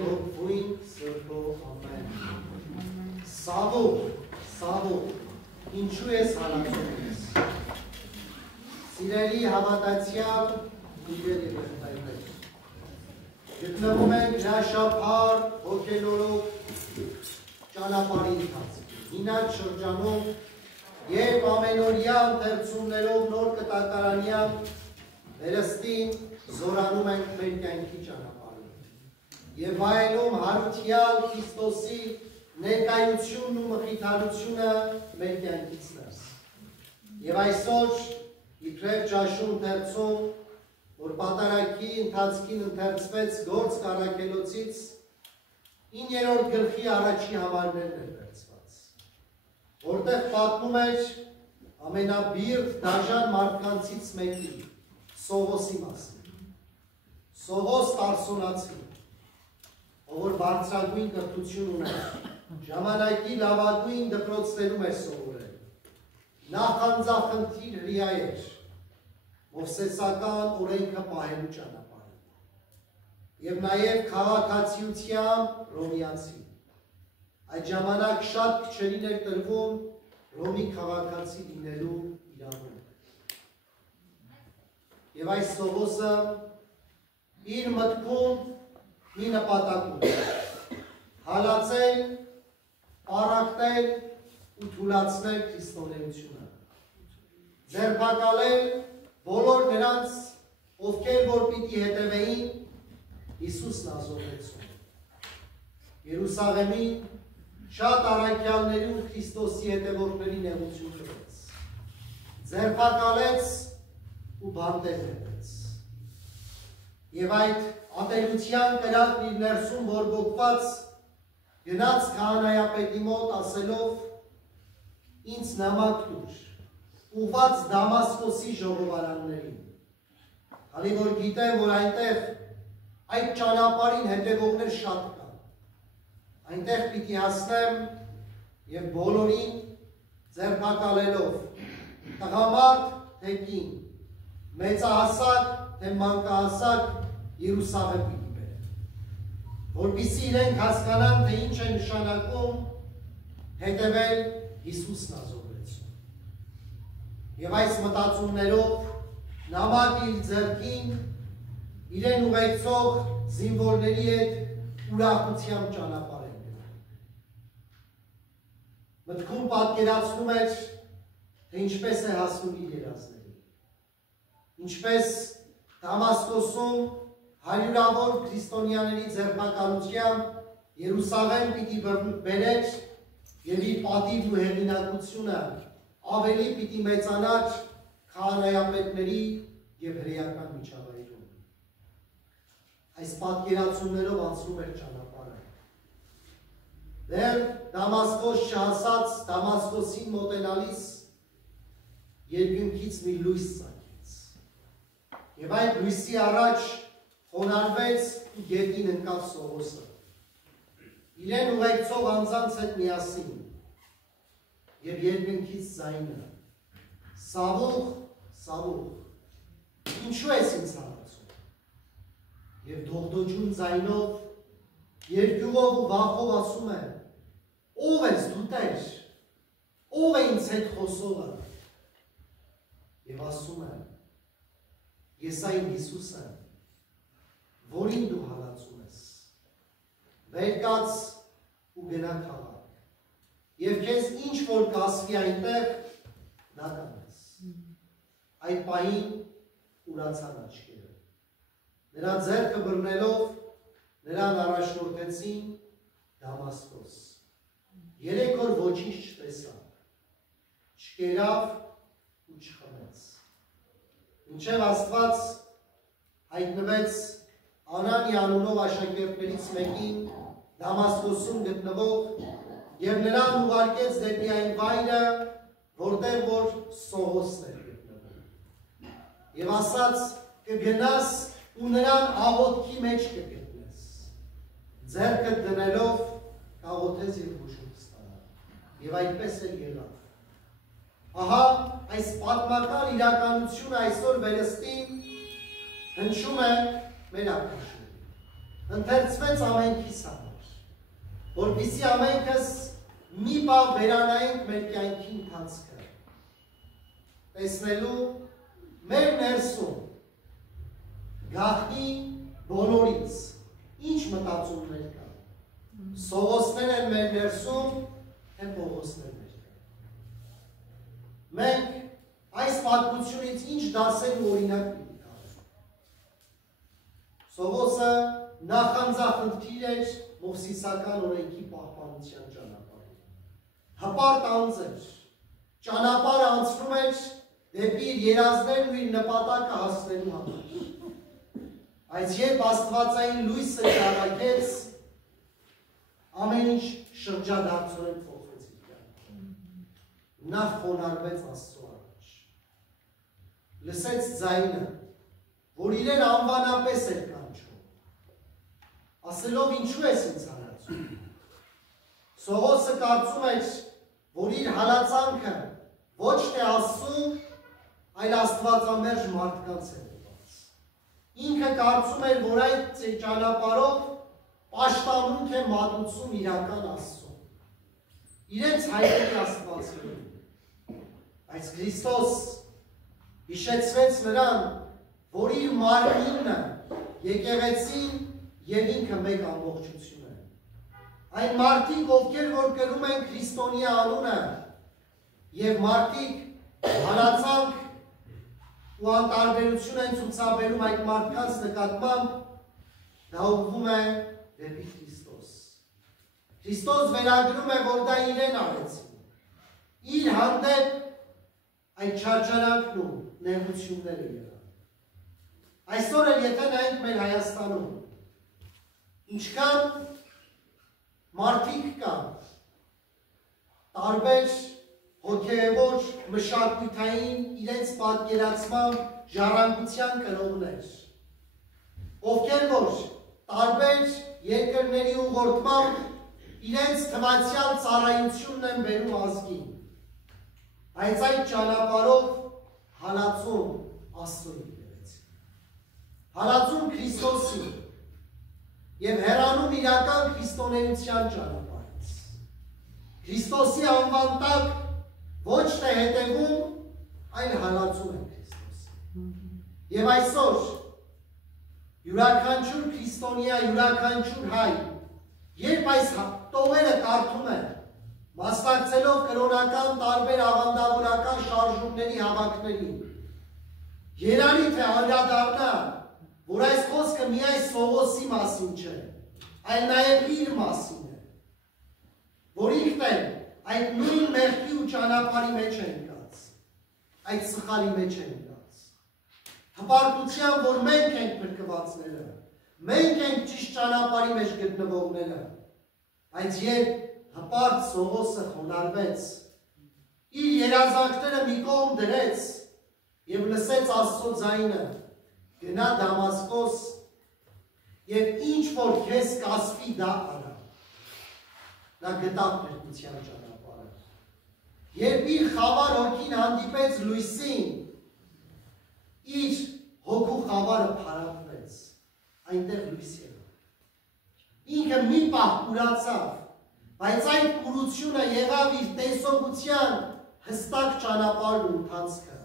և հոգվույն սրտով ամեն։ Սավոք, ինչու ես հալածում ես։ Սիրելի հավատացյալ իրեր և եղբայրներ, գտնվում ենք հրաշափառ հոգելորով ճանապարհի ընթացքում, հինած շրջանում, երբ ամենօրյա ընթերցումներով նոր կտակարանյան վերստին զորանում ենք մեր կյանքի ճանապարհում և վայելում հարությալ Քրիստոսի ներկայությունն ու մխիթարությունը մեր կյանքից ներս։ Եվ այսօր իբրև ճաշու ընթերցում, որ պատարագի ընթացքին ընթերցվեց Գործ Առաքելոցից 9-րդ գլխի առաջի համարներն էր վերցված, որտեղ պատմում էր ամենաբիրտ դաժան մարդկանցից մեկի, Սողոսի մասին։ Սողոս Տարսոնացի, ով որ բարձրագույն կրթություն ուներ, ժամանակի լավագույն դպրոցներում էր սովորել, նախանձախնդիր հրեա էր, Մովսեսական օրենքը պահելու ճանապարհին և նաև քաղաքացիությամբ հռոմեացի։ Այդ ժամանակ շատ քչերին էր տրվում Հռոմի քաղաքացի լինելու իրավունք։ Եվ այս Սողոսը իր մտքում մի նպատակ ուներ՝ հալածել, պառակտել ու թուլացնել քրիստոնեությունը, ձերբակալել բոլոր նրանց, ովքեր որ պիտի հետևեին Հիսուս Նազովեցուն։ Երուսաղեմին շատ առաքյալների ու Քրիստոսի հետևորդների նեղություն տվեց, ձերբակալեց ու բանտեր տվեց։ Եվ այդ ատելության կրակն իր ներսում բորբոքված գնաց քահանայապետի մոտ ասելով. ինձ նամակ տուր, ուղղված Դամասկոսի ժողովարաններին, քանի որ գիտեմ, որ այնտեղ այդ ճանապարհին հետևողներ շատ կան, այնտեղ պիտի հասնեմ և բոլորին ձերբակալելով, տղամարդ թե կին, մեծահասակ թե մանկահասակ Երուսաղեմ պիտի բերեմ, որպեսզի իրենք հասկանան, թե ինչ է նշանակում հետևել Հիսուս Նազովեցուն։ Եվ այս մտածումներով նամակ իր ձեռքին իրեն ուղեկցող զինվորների հետ ուրախությամբ ճանապարհ են գնում։ Մտքում պատկերացնում էր, թե ինչպես է հասնում իր երազներին, ինչպես Դամասկոսում հարյուրավոր քրիստոնյաների ձերբակալությամբ Երուսաղեմ պիտի բերեր և իր պատիվն ու հեղինակությունը ավելի պիտի մեծանար քահանայապետների և հրեական միջավայրում։ Այս պատկերացումներով անցնում էր ճանապարհը։ Դեռ Դամասկոս չհասած Դամասկոսին մոտենալիս երկնքից մի լույս ծագեց։ Եվ այդ լույսի առաջ խոնարհվեց ու գետին ընկավ Սողոսը, իրեն ուղեկցող անձանց հետ միասին, և երկնքից ձայնը. Սավուխ, ինչու ես ինձ հալածում։ Եվ դողդոջուն ձայնով, երկյուղով ու վախով ասում է. ով ես դու Տեր, ով է ինձ հետ խոսողը։ Եվ ասում է. ես այն Հիսուսը, որին դու հալածում ես, վեր կաց ու գնա քաղաք, և քեզ ինչ որ կասվի այնտեղ, դա կանես։ Այդ պահին ուրացան աչքերը, նրա ձեռքը բռնելով, նրան առաջնորդեցին Դամասկոս։ 3 օր ոչինչ չտեսավ, չկերավ ու չխմեց, մինչև Աստված հայտնվեց Անանի անունով աշակերտներից մեկին Դամասկոսում գտնվող և նրան ուղարկեց դեպի այն վայրը, որտեղ որ Սողոսն էր գտնվում։ Եվ ասաց կգնաս ու նրան աղոթքի մեջ կգտնես, ձեռքդ դնելով կաղոթես և բուժում կստանաս։ Եվ այդպես էլ եղավ։ Ահա այս պատմական իրականությունը այսօր վերստին հնչում է մեր ակնաշունին։ ընթերցվեց ամենքիս համար, որպեսզի ամենքս մի բան վերանայենք մեր կյանքի ընթացքը, տեսնելու մեր ներսում գաղտնի բոլորից ինչ մտածումներ կան, Սողոսներ են մեր ներսում, թե Պողոսներ մեր կան։ Մենք այս պատմությունից ինչ դասեր ու օրինակ պիտի կազմենք։ Սողոսը նախանձախնդիր էր Մովսիսական օրենքի պահպանության ճանապարհին։ Հպարտ անձ էր, ճանապարհը անցնում էր դեպի իր երազներն ու իր նպատակը հասնելու համար։ Այս երբ աստվածային լույսը ճառագեց, ամեն ինչ շրջադարձորեն փոխվեց իր կյանքում։ Նա խոնարհվեց Աստծո առաջ։ Լսեց ձայնը, որ իրեն անվանապես էր կանչում, ասելով ինչու ես ինձ հալածում։ Սողոսը կարծում էր, որ իր հալածանքը ոչ թե Աստծու, այլ աստվածամերժ մարդկանց է ուղղված։ Ինքը կարծում էր, որ այդ ճանապարհով պաշտամունք է մատուցում իրական Աստծուն, իրենց հայրերի աստվածներին։ Այս Քրիստոս հիշեցրեց նրան, որ իր մարմինը, եկեղեցին և ինքը մեկ ամբողջություն է։ Այն մարդիկ, ովքեր որ կրում են քրիստոնյա անունը, և մարդիկ հալածանք ու անտարբերություն են ցուցաբերում այդ մարդկանց նկատմամբ, դա ուղղվում է դեպի Քրիստոս։ Քրիստոս վերագրում է, որ դա իրեն արեցին։ Իր հանդեպ այդ չարչարանքն ու նեղությունները եղան։ Այսօր էլ եթե նայենք մեր Հայաստանում, ինչքան մարդիկ կան, տարբեր հոգևոր մշակութային իրենց պատկերացմամբ ժառանգության կրողներ, ովքեր որ տարբեր երկրների ուղղորդմամբ իրենց թվացյալ ծառայությունն են բերում ազգին, բայց այդ ճանապարհով հալածում Աստծո եկեղեցին, հալածում Քրիստոսին և հեռանում իրական քրիստոնեության ճանապարհից, Քրիստոսի անվան տակ ոչ թե հետևում, այլ հալածում են Քրիստոսին։ Եվ այսօր յուրաքանչյուր քրիստոնյա, յուրաքանչյուր հայ, երբ այս տողերը կարդում են, մասնակցելով կրոնական տարբեր աղանդավորական շարժումների հավաքներին, երանի թե անդրադառնա, որ այս խոսքը միայն Սողոսի մասին չէ, այլ նաև իր մասին է, որ ինքն է այդ նույն մեղքի ու ճանապարհի մեջ է ընկած, այդ սխալի մեջ է ընկած, հպարտության, որ մենք ենք փրկվածները, մենք ենք ճիշտ ճանապարհի մեջ գտնվողները, բայց երբ հպարտ Սողոսը խոնարհվեց, իր երազանքները մի կողմ դրեց և լսեց Աստծո ձայնը, գնա Դամասկոս և ինչ որ քեզ կասվի դա արա, նա գտավ փրկության ճանապարհը։ Երբ իր խավար հոգին հանդիպեց լույսին, իր հոգու խավարը փարատվեց, այնտեղ լույս եղավ։ Ինքը մի պահ կուրացավ, բայց այդ կուրությունը եղավ իր տեսողության հստակ ճանապարհն ու ընթացքը։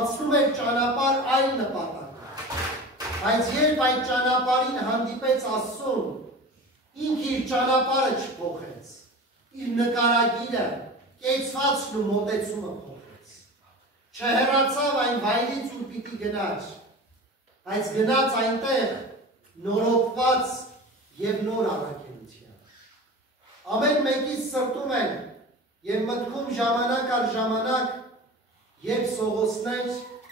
Անցնում էր ճանապարհ այլ նպատակով, բայց երբ այդ ճանապարհին հանդիպեց Աստծուն, ինքը իր ճանապարհը չփոխեց, իր նկարագիրը, կեցվածքն ու մոտեցումը փոխեց։ Չհեռացավ այն վայրից, ուր պիտի գնար, բայց գնաց այնտեղ նորոգված և նոր առաքելությամբ։ Ամեն մեկից սրտում են և մտքում ժամանակ առ ժամանակ, երբ Սողոսներ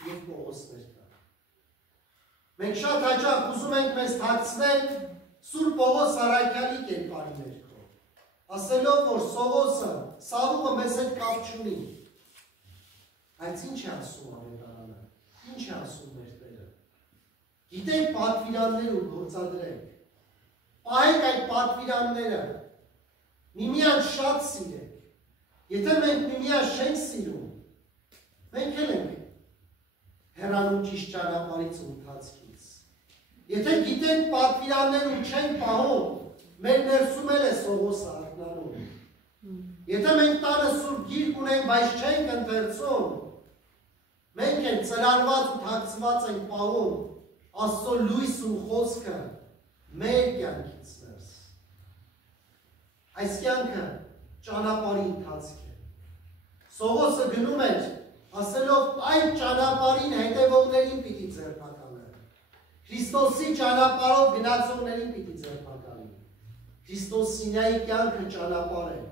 և Պողոսներ կան։ Մենք շատ հաճախ ուզում ենք մեզ թաքցնել Սուրբ Պողոս առաքյալի կերպարի ներքո, ասելով, որ Սողոսը, Սավուղը մեզ հետ կապ չունի։ Բայց ինչ է ասում Ավետարանը, ինչ է ասում մեր Տերը։ Գիտեք պատվիրաններ ու գործադրեք, պահեք այդ պատվիրանները, միմյանց շատ սիրեք, եթե մենք միմյանց չենք սիրում, մենք էլ ենք հեռանում ճիշտ ճանապարհից ու ընթացքից։ Եթե գիտենք պատվիրաններ ու չենք պահում, մեր ներսում էլ է Սողոսը ակնանում։ Եթե մենք տանը սուրբ գիրք ունենք, բայց չենք ընթերցում, մենք են ծրարված ու թաքցված ենք պահում Աստծո լույս ու խոսքը մեր կյանքից ներս։ Այս կյանքը ճանապարհի ընթացք է։ Սողոսը գնում էր, ասելով այդ ճանապարհին հետևողներին պիտի ձերբակալի։ Քրիստոսի ճանապարհով գնացողներին պիտի ձերբակալի։ Քրիստոս Սինայի կյանքը ճանապարհ է։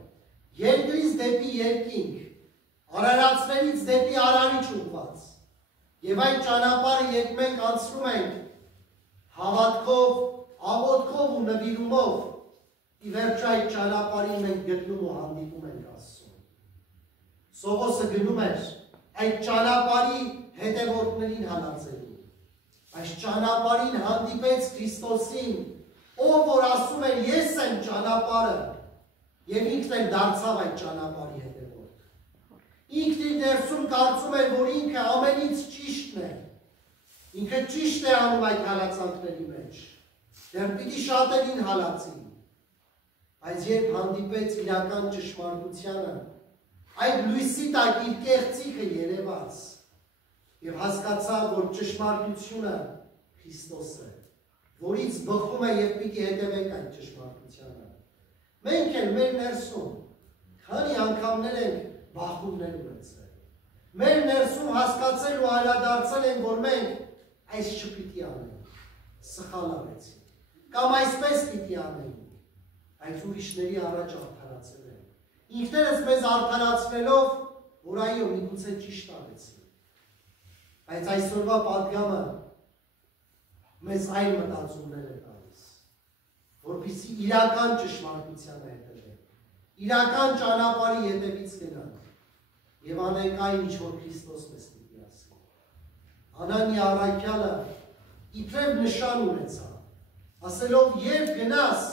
Երկրից դեպի երկինք, արարածներից դեպի արարիչ ուղղված։ Եվ այդ ճանապարհը երբ մենք անցնում ենք հավատքով, աղոթքով ու նվիրումով, ի վերջո այդ ճանապարհին մենք գտնում ու հանդիպում ենք Աստծուն։ Սողոսը գնում էր այդ ճանապարհի հետևորդներին հալածելու։ Այս ճանապարհին հանդիպեց Քրիստոսին, ով որ ասում էր ես եմ ճանապարհը, եւ ինքն էլ դարձավ այդ ճանապարհի հետևորդ։ Ինքն իր ներսում կարծում էր, որ ինքը ամենից ճիշտն է։ Ինքը ճիշտ է անում այդ հալածանքների մեջ։ Դեռ պիտի շատերին հալածի։ Բայց երբ հանդիպեց իրական ճշմարտությանը, այդ լույսի տակ իր կեղծիքը երևաց եւ հասկացավ, որ ճշմարտությունը Քրիստոս է, որից բխում է եւ պիտի հետևենք այդ ճշմարտությանը։ Մենք էլ մեր ներսում քանի անգամներ ենք բախումներ ունեցել։ Մեր ներսում հասկացել ու անդրադարձել ենք, որ մենք այս չպիտի անենք, սխալ արեցինք, կամ այսպես պիտի անենք, բայց ուրիշների առաջ արդարացել ենք։ Ինքներս մեզ արդարացնելով, որ այո, միգուցե ճիշտ արեցինք։ Բայց այսօրվա պատգամը մեզ այլ մտածումներ է տալիս, որպեսզի իրական ճշմարտությանը հետևենք, իրական ճանապարհի հետևից գնանք եւ անենք այն, ինչ որ Քրիստոս մեզ պիտի ասի։ Անանի առաքյալը իբրև նշան ունեցավ, ասելով երբ գնաս,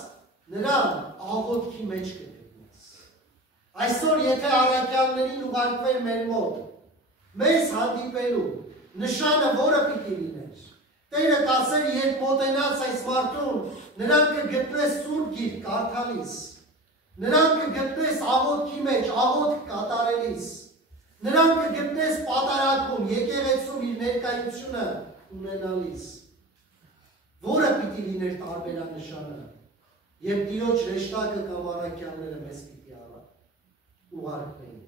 նրան աղոթքի մեջ կգտնես։ Այսօր եթե առաքյալներին ուղարկվեր մեր մոտ, մեզ հանդիպելու նշանը որը պիտի լիներ։ Տերը կասեր, երբ մոտենաց այս մարդուն, նրան կգտնես սուրբ գիրք կարդալիս, նրան կգտնես աղոթքի մեջ, աղոթք կատարելիս, նրան կգտնես պատարագում, եկեղեցում իր ներկայությունը ունենալիս։ Որը պիտի լիներ տարբերանշանը, երբ Տիրոջ հրեշտակը կամ առաքյալները մեզ պիտի ուղարկվեին։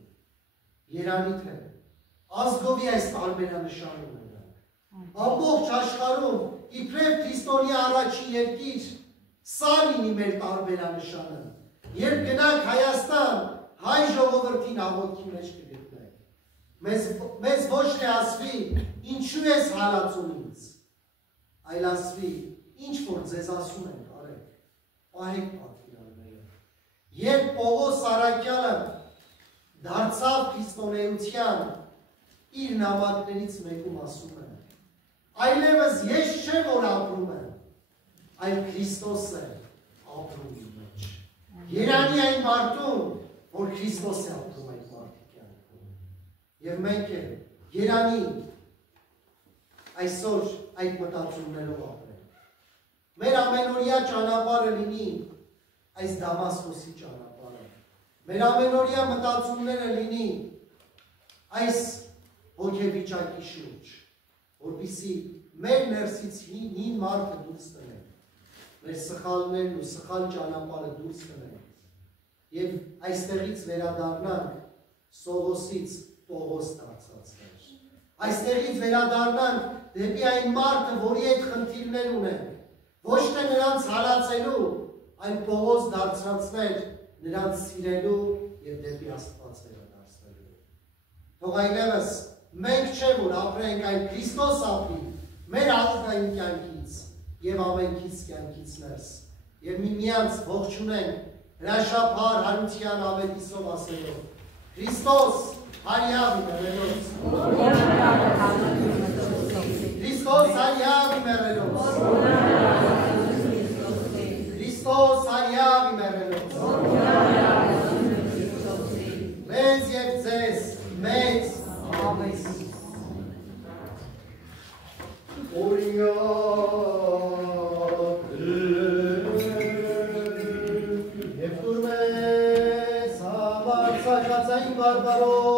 Երանի թե ազգովի այս տարբերանշանը ունենանք։ Ամբողջ աշխարհում իբրև Քրիստոնյա առաջին երկիր սա լինի մեր տարբերանշանը։ Երբ գնանք Հայաստան, հայ ժողովրդին աղոթքի մեջ կգտնենք։ Մեզ ոչ թե ասվի, ինչու ես հալածում ինձ, այլ ասվի, ինչ որ ձեզ ասում ենք, արեք, պահեք պատվիրանները։ Երբ Պողոս առաքյալը դարձավ քրիստոնեության, իր նամակներից մեկում ասում է, այլևս ես չէ որ ապրում եմ, այլ Քրիստոս է ապրում իմ մեջ։ Երանի այն մարդուն, որ Քրիստոս է ապրում այդ մարդի կյանքում։ Եվ մենք էլ երանի այսօր այդ մտածումներով ապրենք։ Մեր ամենօրյա ճանապարհը լինի այս Դամասկոսի ճանապարհը։ Մեր ամենօրյա մտածումները լինի այս հոգեվիճակի շուրջ, որպեսզի մեր ներսից հին մարդը դուրս տնենք, մեր սխալներն ու սխալ ճանապարհը դուրս տնենք եւ այստեղից վերադառնանք Սողոսից Պողոս դարձածներ։ Այստեղից վերադառնանք դեպի այն մարդը, որի հետ խնդիրներ ունենք, ոչ թե նրանց հալածելու, այլ Պողոս դարձածներ նրանց սիրելու եւ դեպի Աստված վերադարձնելու։ Թող այլևս մենք չէ որ ապրենք, այլ Քրիստոս ապրի մեր ազգային կյանքից եւ ամենքից կյանքից ներս եւ միմյանց ողջունենք հրաշափառ հարության ավետիսով ասելով Քրիստոս հարյավ իմերելոց Քրիստոս հարյավ իմերելոց Քրիստոս հարյավ իմերելոց մեզ եւ ձեզ մեծ Amen. բարբարով